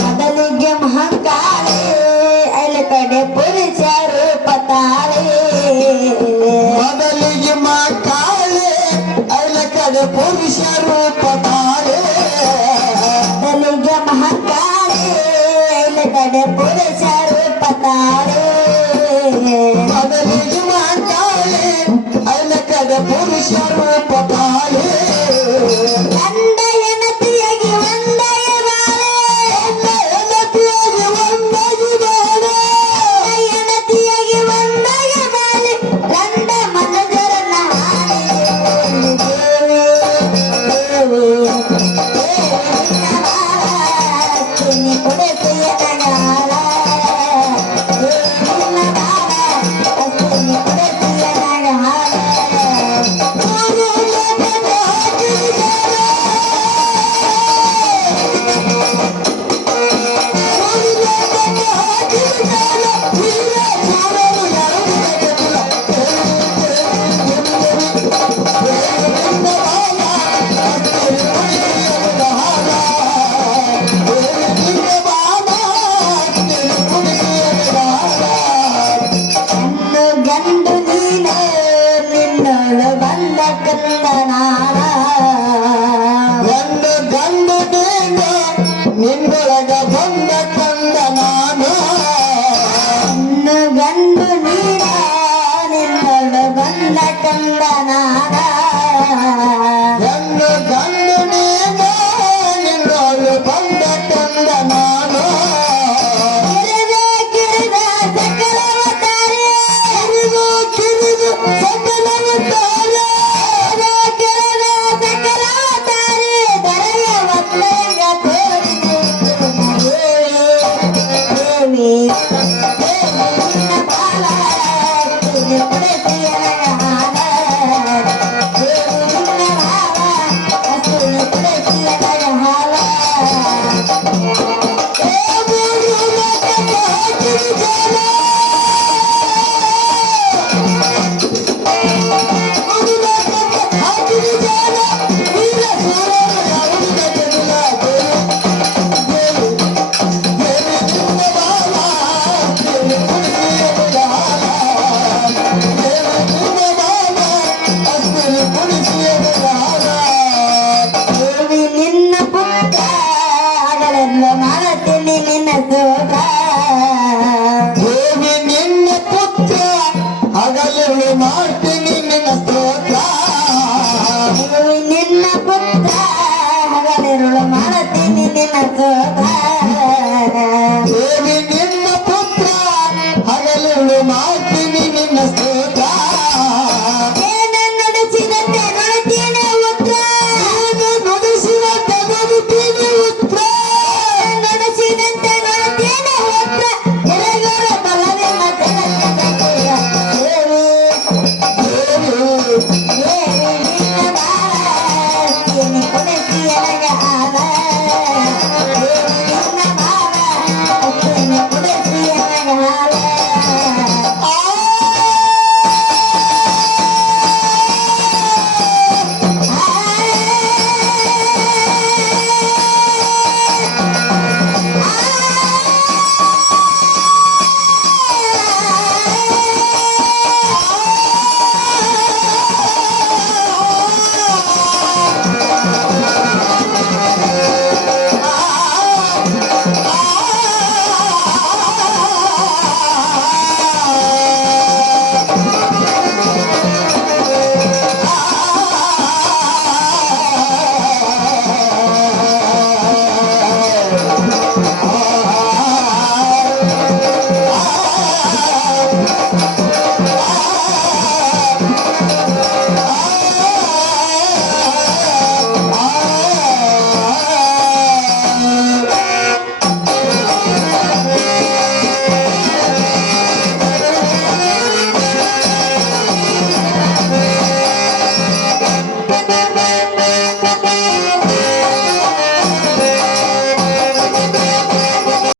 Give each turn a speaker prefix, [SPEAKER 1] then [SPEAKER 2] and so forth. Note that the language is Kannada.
[SPEAKER 1] ಮೊದಲಿಗೆ ಮಹಂಕಾಳಿ ಅಲ್ಲಿ ಕಡೆ ಪುರುಷರು ಪತಾಳಿ
[SPEAKER 2] ಮೊದಲಿಗೆ ಮಕ್ಕಳೇ ಅಲ್ಲ ಕಡೆ ಪುರುಷರು ಪತಾಳೆ.
[SPEAKER 1] ಮೊದಲಿಗೆ ಮಹಂಕಾಳಿ ಅಲ್ಲಿ ಕಡೆ ಪುರುಷರು ಪತಾಳಿ
[SPEAKER 2] ಮೊದಲಿಗೆ ಮಕ್ಕಳೇ ಅಲ್ಲ ಕಡೆ ಪುರುಷರು ಪತಾಳೆ.
[SPEAKER 1] കണ്ട നാദാ ನಿನ್ನ ದೇವಿ ನಿನ್ನ ಪುತ್ರ ಮಾಡ್ತೀನಿ ನಿನ್ನ
[SPEAKER 2] ಸ್ತೋತ್ರ.
[SPEAKER 1] ನಿನ್ನ ಪುತ್ರ ಹಗಲಿರುಳು ಮಾಡ್ತೀನಿ ನಿನ್ನ ಸೋದ